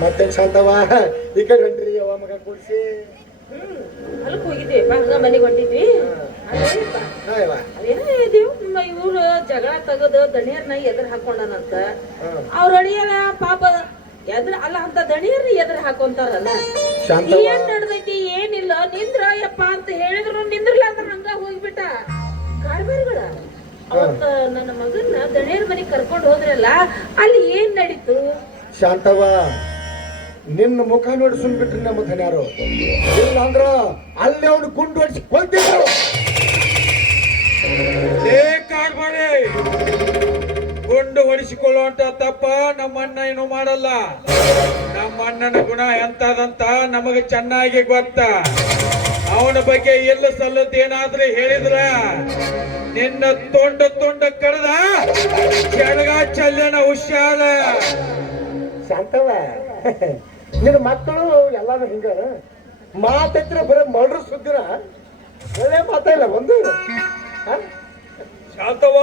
ಮತ್ತೇನ್ ಶಾಂತವ ಈ ಕಡೆ ಹೊಂಟ್ರಿ ಅವ ಮಗ ಕೂಡ್ಸಿ. ಹೊಲಕ್ ಹೋಗಿದ್ವಿ ಹಂಗ ಮನೆಗೆ ಹೊಂಟಿದ್ವಿ. ಅದೇನೋ ಇವ್ರು ಜಗಳ ತೆಗದು ದಣಿಯರ್ನ ಎದುರು ಹಾಕೊಂಡನಂತ. ಅವ್ರ ಅಡಿಯಲ್ಲ ಪಾಪ ಎದ್ರ ಅಲ್ಲ ಅಂತ ದಣಿಯರ್ನ ಎದುರು ಹಾಕೊಂತಾರಲ್ಲ. ಏನ್ ನಡ್ದೈತಿ ಏನಿಲ್ಲ ನಿಂದ್ರ ಯಪ್ಪ ಅಂತ ಹೇಳಿದ್ರು ನಿಂದ್ರಲ್ಲ ಅಂದ್ರೆ ಹಂಗ ಹೋಗ್ಬಿಟ್ಟ. ಕಾರ್ಬಾರಿಗಳ ಅವತ್ತ ನನ್ನ ಮಗನ್ನ ದಣಿಯರ್ ಮನೆಗೆ ಕರ್ಕೊಂಡು ಹೋದ್ರಲ್ಲ ಅಲ್ಲಿ ಏನ್ ನಡೀತು? ಶಾಂತವ್ವ ನಿನ್ನ ಮುಖ ನೋಡಿ ಸುಮ್ಬಿಟ್ರಿ ನಮ್ಮ ಧನ್ಯಾರು ಇಲ್ಲ ಅಂದ್ರ ಅಲ್ಲಿ ಅವನು ಗುಂಡು ಹೊಡಿಸಿ ಕಾಡ್ಬಾರಿ ಗುಂಡು ಹೊಡಿಸಿಕೊಳ್ಳುವಂತ ತಪ್ಪ ನಮ್ಮಣ್ಣ ಏನು ಮಾಡಲ್ಲ. ನಮ್ಮ ಅಣ್ಣನ ಗುಣ ಎಂತದಂತ ನಮಗೆ ಚೆನ್ನಾಗಿ ಗೊತ್ತ. ಅವನ ಬಗ್ಗೆ ಎಲ್ಲ ಸಲ್ಲದೇನಾದ್ರೂ ಹೇಳಿದ್ರ ನಿನ್ನ ತೊಂಡ ತೊಂಡ ಕರೆದ ಕೆಳಗ ಚಲ್ಲನ ಹುಷಾರ ಶಾಂತವ್ವ. ನಿನ್ನ ಮಕ್ಕಳು ಎಲ್ಲಾನು ಹಿಂಗ ಮಾತೈತ್ರ ಬರೀ ಮಳ್ರು ಸುದ್ದಿರ ಒಳ್ಳೆ ಮಾತಾಯಿಲ್ಲ ಒಂದು. ಶಾಂತವ ಶಾಂತವ್ವ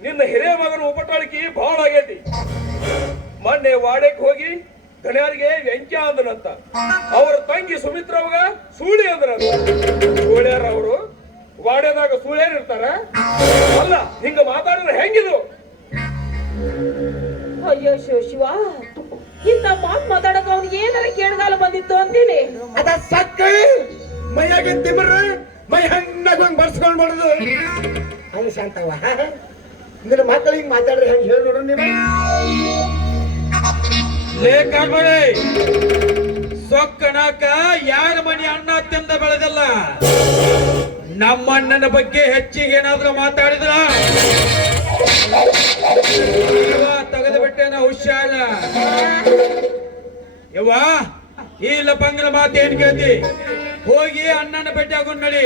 ನಿನ್ನ ಹಿರಿಯ ಮಗನ ಉಪಟಾಳಿಕೆ ಬಹಳ ಆಗೈತಿ. ಮೊನ್ನೆ ವಾಡೆಕ್ ಹೋಗಿ ಗಣ್ಯಾರಿಗೆ ವ್ಯಂಕ್ಯ ಅಂದನಂತ ಅವರ ತಂಗಿ ಸುಮಿತ್ರವಾಗ ಸೂಳಿ ಅಂದ್ರಂತ. ಸೂಳ್ಯಾರ ಅವರು ವಾಡ್ಯದಾಗ ಸೂಳ್ಯಾರ ಇರ್ತಾರ. ಅಲ್ಲ ಹಿಂಗ ಮಾತಾಡಿದ್ರೆ ಹೆಂಗಿದು ಅಯ್ಯೋ ಶಿವ. ಇಂಥ ಮಾತ್ ಮಾತಾಡಕ ಅವ್ನಿಗೆ ಏನಾರ ಕೇಳಗಾಲ ಬಂದಿತ್ತು ಅಂತೀನಿ. ಅದ ಸಕ್ಕೆ ಮೈಯಾಗಿನ ತಿಮ್ಮರ ಮೈ ಹಣ್ಣಾಗ ಹಂಗ್ ಬರ್ಸ್ಕೊಂಡ್ ಬಿಡುದು ಹಂಗ ಶಾಂತವ. ನಿನ್ನ ಮಕ್ಕಳು ಹಿಂಗ್ ಮಾತಾಡ್ರಿ ಹೆಂಗ್ ಹೇಳಿ ನೋಡು ನೀವು ಲೇ ಕಾಡ್ಬೇಡಿ ಸೊಕ್ಕನಾಕ ಯಾರ ಮನೆ ಅಣ್ಣ ತಿಂದ ಬೆಳೆದಲ್ಲ? ನಮ್ಮ ಅಣ್ಣನ ಬಗ್ಗೆ ಹೆಚ್ಚಿಗೆ ಏನಾದ್ರೂ ಮಾತಾಡಿದ್ರ? ಬಿಟ್ಟೇನ ಹುಷಾರ. ಯವ್ವಾ, ಈ ಲಪಂಗನ ಮಾತು ಏನ್ ಕೇಳ್ತಿ? ಹೋಗಿ ಅಣ್ಣನ ಭೇಟಿ ಆಗೋನ್ ನಡಿ.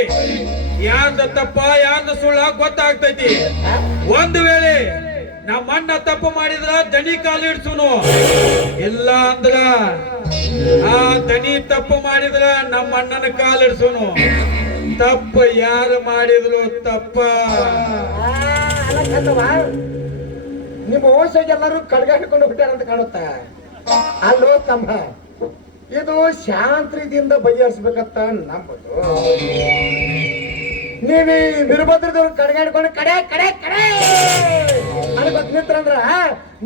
ಯಾರ್ದ ತಪ್ಪ, ಯಾರ್ದ ಸುಳ್ಳ ಗೊತ್ತಾಗ್ತೈತಿ. ಒಂದು ವೇಳೆ ನಮ್ಮ ಅಣ್ಣ ತಪ್ಪು ಮಾಡಿದ್ರ ದಣಿ ಕಾಲು ಇಡ್ಸುನು ಇಲ್ಲ ಅಂದ್ರ ಆ ದಣಿ ತಪ್ಪು ಮಾಡಿದ್ರ ನಮ್ಮ ಅಣ್ಣನ ಕಾಲು ಇಡ್ಸುನು ತಪ್ಪು ಯಾರು ಮಾಡಿದ್ರು ತಪ್ಪ. ನಿಮ್ಮ ಓಸಾಗಿ ಎಲ್ಲರೂ ಕಡ್ಗ ಹಿಡ್ಕೊಂಡು ಅಂತ ಕಾಣುತ್ತ? ಅಲ್ಲೋ ತಮ್ಮ ಇದು ಶಾಂತ್ರಿದಿಂದ ಬಗೆಹರಿಸ್ಬೇಕತ್ತ ಬಗೆಹರಿಸ್ಬೇಕಂತ ನಂಬುದು. ನೀವೀ ವೀರಭದ್ರದವ್ರು ಕಡ್ಗಾಡ್ಕೊಂಡು ಕಡೆ ಕಡೆ ಕಡೆ! ನಿಂತ್ರ ಅಂದ್ರ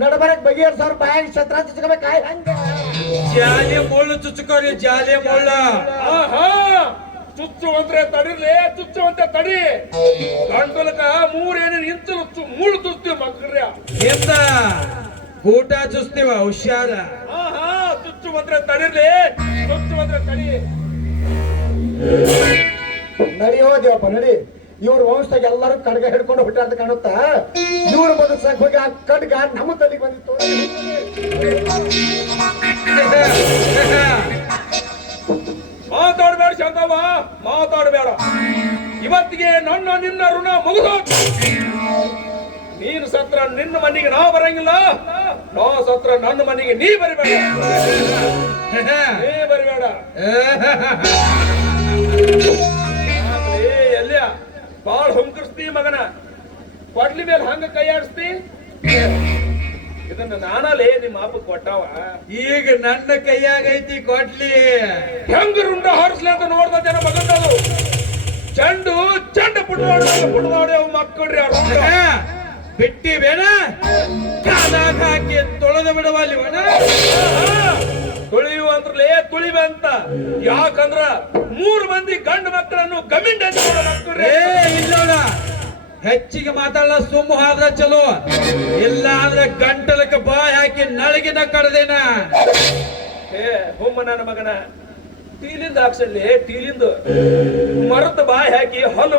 ನಡಬರಕ್ ಬಗೆಹರ್ಸವ್ರ ಬಾಯಾಗ ಶತ್ರ ಚುಚ್ಕೋಬೇಕ ಹಂಗ. ಜಾಲಿ ಮುಳ್ಳು ಚುಚ್ಚುಕೋರಿ ಜಾಲಿ ಮುಳ್ಳು. ಆಹಾ! ಚುಚ್ಚು ಅಂದ್ರೆ ತಡಿರ್ಲಿ ಚುಚ್ಚು ಅಂತ ತಡಿ. ಗಂಟಲಕ ಮೂರೇನು ಇಂಚಲು ಮಕ್ಕಳ್ರಿ ಊಟ ಚುಸ್ತೀವ ಹುಷಾರ? ಆಹಾ ಚುಚ್ಚು ಬಂದ್ರೆ ತಡಿರ್ಲಿ. ಚುಚ್ಚು ಅಂದ್ರೆ ತಡಿ. ನಡಿ ಹೋದೇವಪ್ಪ ನಡಿ. ಇವ್ರ ವಂಶದಾಗ ಎಲ್ಲರೂ ಕಡ್ಗ ಹಿಡ್ಕೊಂಡು ಹುಟ್ಟ ಅಂತ ಕಾಣುತ್ತ? ಇವ್ರ ಬದುಕ್ಸಕ್ ಹೋಗಿ ಆ ಕಡ್ಗ ನಮ್ಮ ತಲೆಗೆ ಬಂದಿತ್ತು. ಮಾತಾಡ್ಬೇಡ ಶಾಂತವ್ವ ಮಾತಾಡ್ಬೇಡ. ಇವತ್ತಿಗೆ ನನ್ನ ನಿನ್ನ ಋಣ ಮುಗಿದು ನೀನು ಸತ್ರ ನಿನ್ನ ಮನೆಗೆ ನಾವು ಬರಂಗಿಲ್ಲ. ನಾವು ಸತ್ರ ನನ್ನ ಮನೆಗೆ ನೀ ಬರಬೇಡ. ನೀ ಬರಬೇಡ. ಏ ಎಲ್ಲಿಯ ಬಾಳ ಹೊಂಕರಿಸ್ತಿ ಮಗನ. ಕೊಡ್ಲಿ ಮೇಲೆ ಹಂಗ ಕೈ ಆಡಿಸ್ತಿ ಇದನ್ನ ನಾನಲ್ಲೇ ನಿಮ್ಮ ಅಪ್ಪ ಕೊಟ್ಟಾವ. ಈಗ ನನ್ನ ಕೈಯಾಗೈತಿ ಕೊಡ್ಲಿ. ಹೆಂಗ ರುಂಡ ಹಾರಿಸ್ಲಿ ಅಂತ ನೋಡ್ದ ಜನ ಮಗಂದದು. ಚಂಡು ಚಂಡ ಪುಟ್ಟ ಪುಟ್ಟ ಮಕ್ಕಳ್ರಿ ಅವ್ರ ಬಿಟ್ಟಿ ಬೇಡ. ಕಾಲಾಗ ಹಾಕಿ ತೊಳೆದು ಬಿಡವಲ್ಲಿ ಬೇಡ ತುಳಿಯುವ ಅಂದ್ರಲೇ ತುಳಿವೆ ಅಂತ. ಯಾಕಂದ್ರ ಮೂರು ಮಂದಿ ಗಂಡು ಮಕ್ಕಳನ್ನು ಗಮಿಂಡ ಮಕ್ಕಳ್ರಿ ಏ ಹೆಚ್ಚಿಗೆ ಮಾತಾಡಲ್ಲ ಸುಮ್ಮ ಆದ್ರ ಚಲೋ. ಇಲ್ಲ ಅಂದ್ರೆ ಗಂಟಲಕ್ಕೆ ಬಾಯ್ ಹಾಕಿ ನಳಗಿನ ಕಡದೇನ. ಏ ಹುಮ್ಮ ನನ್ನ ಮಗನ ಟೀಲಿಂದ ಹಾಕ್ಸಲ್ಲಿ ಟೀಲಿಂದ ಮರದ ಬಾಯ್ ಹಾಕಿ ಹೊಲ